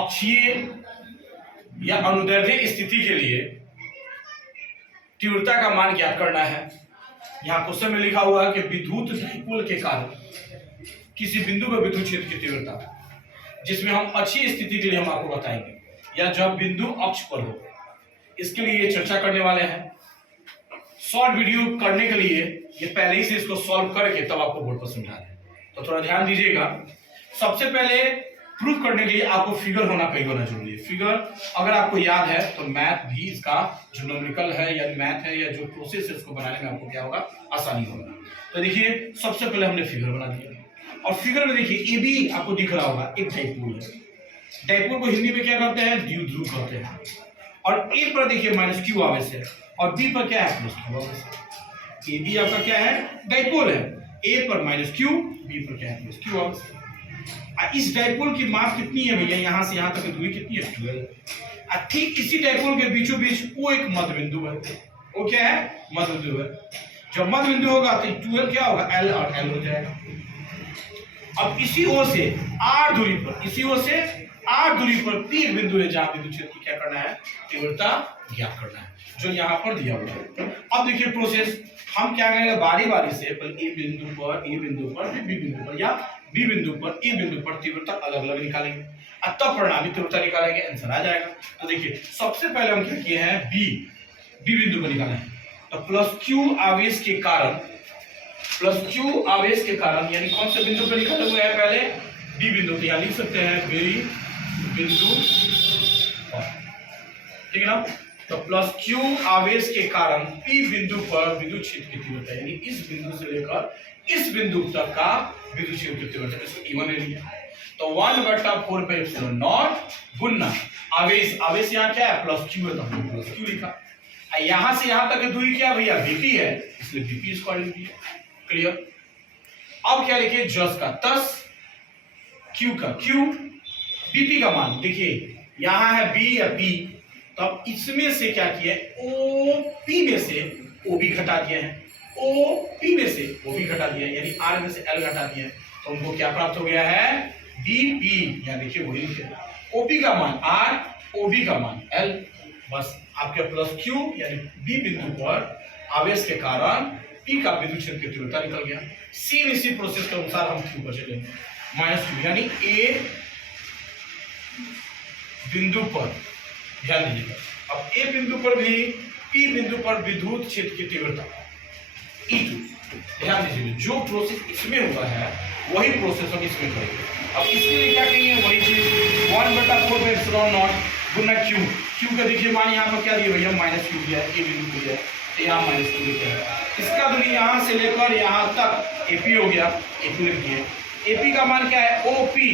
अक्षीय या अनुदैर्ध्य स्थिति के लिए तीव्रता का मान ज्ञात करना है। यहाँ क्वेश्चन में लिखा हुआ है कि विद्युत डाइपोल के कारण किसी बिंदु पर विद्युत क्षेत्र की तीव्रता, जिसमें हम अक्षीय स्थिति के लिए हम आपको बताएंगे या जब बिंदु अक्ष पर हो, इसके लिए ये चर्चा करने वाले हैं। शॉर्ट वीडियो करने के लिए ये पहले ही से इसको सॉल्व करके तब आपको बोर्ड पर समझा दें, तो थोड़ा ध्यान दीजिएगा। सबसे पहले प्रूफ करने के लिए आपको फिगर होना कहीं होना जरूरी है। फिगर अगर आपको याद है तो मैथ भी इसका जो न्यूमेरिकल है या मैथ है या जो प्रोसेस है उसको बनाने में आपको क्या होगा, आसानी होगा। तो देखिए सबसे पहले हमने फिगर बना दिया और फिगर में देखिए ए बी आपको दिख रहा होगा, एक डाइपोल है। डाइपोल को हिंदी में क्या करते हैं, द्विध्रुव कहते हैं। और ए पर देखिए माइनस क्यू आवेश है और बी पर क्या है, प्लस क्यू आवेश है। ए बी आपका क्या है, डाइपोल है। ए पर माइनस क्यू, बी पर क्या है, प्लस क्यू आवेश है। इस डाइपोल की माप कितनी है भैया, यहां से यहां तक की दूरी कितनी है, 12। ठीक इसी डाइपोल के बीचों बीच वो एक मध्य बिंदु है। वो क्या है, मध्य बिंदु है। जब मध्य बिंदु होगा तो 12 क्या होगा, एल और एल हो जाएगा। अब इसी ओर से आर दूरी पर, इसी ओर से आर दूरी पर पी एक बिंदु है जहां विद्युत क्षेत्र की क्या करना है, तीव्रता ज्ञात करना है, जो यहाँ पर दिया हुआ है। अब देखिए प्रोसेस हम क्या करेंगे, बारी बारी से पहले ए बिंदु पर, बी बिंदु पर या बी बिंदु पर, ए बिंदु पर तीव्रता अलग अलग निकालेंगे और तब परिणामी तीव्रता निकालेंगे, आंसर आ जाएगा। तो देखिए सबसे पहले हम क्या किए हैं, बी बिंदु पर निकाले हैं। तो प्लस क्यू आवेश के कारण, प्लस क्यू आवेश के कारण यानी कौन से बिंदु पर निकाले हुए हैं, पहले बी बिंदु। तो यहाँ लिख सकते हैं बी बिंदु, ठीक है ना। तो प्लस क्यू आवेश के कारण पी बिंदु पर विद्युत क्षेत्र की तीव्रता यानी इस बिंदु से लेकर इस बिंदु तक का विद्युत क्षेत्र की तीव्रता, इसको E1 ले लिया। तो 1/4 पे एप्सिलॉन नॉट गुना आवेश, आवेश यहाँ क्या है, प्लस क्यू है तो हमने प्लस क्यू लिखा। यहां से यहां तक की दूरी क्या भैया, बीपी है, इसलिए बीपी स्क्वायर लिख दिया। क्लियर। अब क्या लिखिए, जस का तस, क्यू का क्यू, बीपी का मान देखिए यहां है बी या पी, तो अब इसमें से क्या किया, ओ पी में से ओ भी घटा दिया है, ओ पी में से ओ भी घटा दिया है, यानी आर में से एल घटा दिया है। तो उनको क्या प्राप्त हो गया है, डी पी, या देखिए वही लिखे ओपी का मान आर, ओबी का मान एल। बस आपके प्लस क्यू यानी बी बिंदु पर आवेश के कारण पी का विद्युत क्षेत्र की तीव्रता निकल गया। सेम इसी प्रोसेस के अनुसार हम क्यू पर चलेंगे, माइनस क्यू यानी ए बिंदु पर, ध्यान दीजिएगा। अब ए बिंदु पर भी पी बिंदु पर विद्युत क्षेत्र की तीव्रता E2, ध्यान दीजिए जो प्रोसेस इसमें हुआ है वही प्रोसेस हम इसमें करेंगे। अब इसके लिए क्या करेंगे, वही चीज 1/4 पे epsilon not Guna Q. Q का देखिए मान यहाँ पर क्या दिया भैया, माइनस क्यू दिया है, ए बिंदु दिया है, तो यहाँ माइनस क्यू लिखा है। इसका दूरी यहाँ से लेकर यहाँ तक एपी हो गया, एपी लिख दिए। एपी का मान क्या है, ओपी,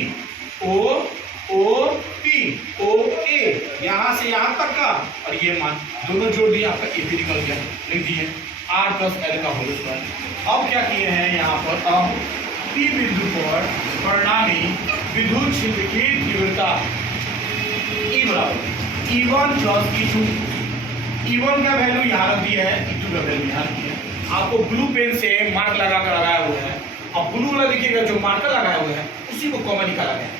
ओ पी, ओ ए, यहां से यहां तक का, और ये मान दोनों जोड़ दिए, आपका एपी निकल गया, लिख दिए आर प्लस एल का होल स्क्वायर। अब क्या किए हैं यहाँ पर, अब पी बिंदु पर परिणामी विद्युत क्षेत्र की तीव्रता E बराबर E1 प्लस E2। E1 का वैल्यू यहाँ रख दिया है, E2 का वैल्यू यहाँ रख दिया है। आपको ब्लू पेन से मार्क लगाकर लगाया हुआ है। अब ब्लू वाला देखिएगा, जो मार्कर लगाया हुआ है उसी को कॉमन निकाला गया,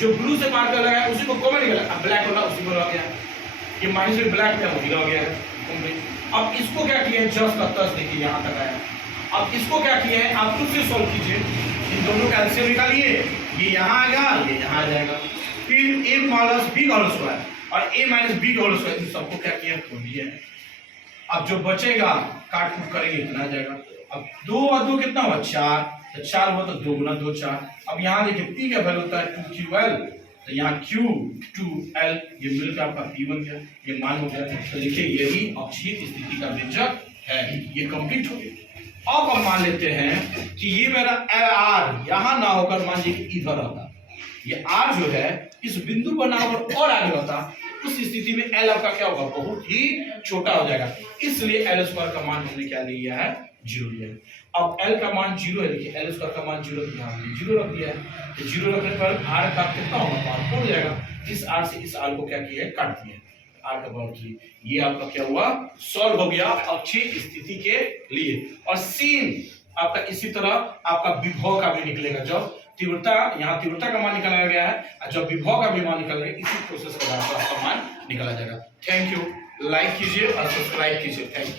जो ब्लू से मार्कर लगा है उसी को कॉमन निकाला, अब ब्लैक वाला उसी को लगा गया, ये माइनस में ब्लैक का वो गया है। अब इसको क्या किया है, जस्ट का तस देखिए यहाँ तक आया। अब इसको क्या किया है, आप खुद से सॉल्व कीजिए, इन दोनों का एलसीएम निकालिए, ये यहाँ आएगा, ये यहाँ आ जाएगा, फिर a माइनस बी का होल स्क्वायर और a माइनस बी का होल स्क्वायर, इन सबको क्या किया, खोल दिया है। अब जो बचेगा काट कूट करेंगे इतना आ जाएगा। अब 2 और 2 कितना हुआ, 4, तो 4 हुआ तो 2 गुना 2 4। अब यहाँ देखिए p का वैल्यू होता है 2ql, तो यहाँ q 2l, ये मिलकर आपका p बन गया, ये मान हो गया। तो देखिए यही अक्षीय स्थिति का व्यंजक है, ये कंप्लीट हो गया। अब हम मान लेते हैं कि ये मेरा r यहाँ ना होकर मान लीजिए कि इधर होता, ये r जो है इस बिंदु पर ना होकर और आगे होता, उस स्थिति में l आपका क्या होगा, बहुत ही छोटा हो जाएगा। इसलिए l स्क्वायर का मान हमने क्या लिया है, 0 लिया है। अब l का मान 0 है, देखिए l स्क्वायर का मान 0 दिया, हमने 0 रख दिया है। तो 0 रखने पर r का कितना होगा, पावर हो जाएगा। इस r से इस r को क्या किया है, काट दिया, r का पावर 3। ये आपका क्या हुआ, सॉल्व हो गया अक्षीय स्थिति के लिए। और सेम आपका इसी तरह आपका विभव का भी निकलेगा, जब तीव्रता, यहाँ तीव्रता का मान निकाला गया है, और जब विभव का भी मान निकाला गया, इसी प्रोसेस के आधार पर आपका मान निकाला जाएगा। थैंक यू, लाइक कीजिए और सब्सक्राइब कीजिए। Thank you.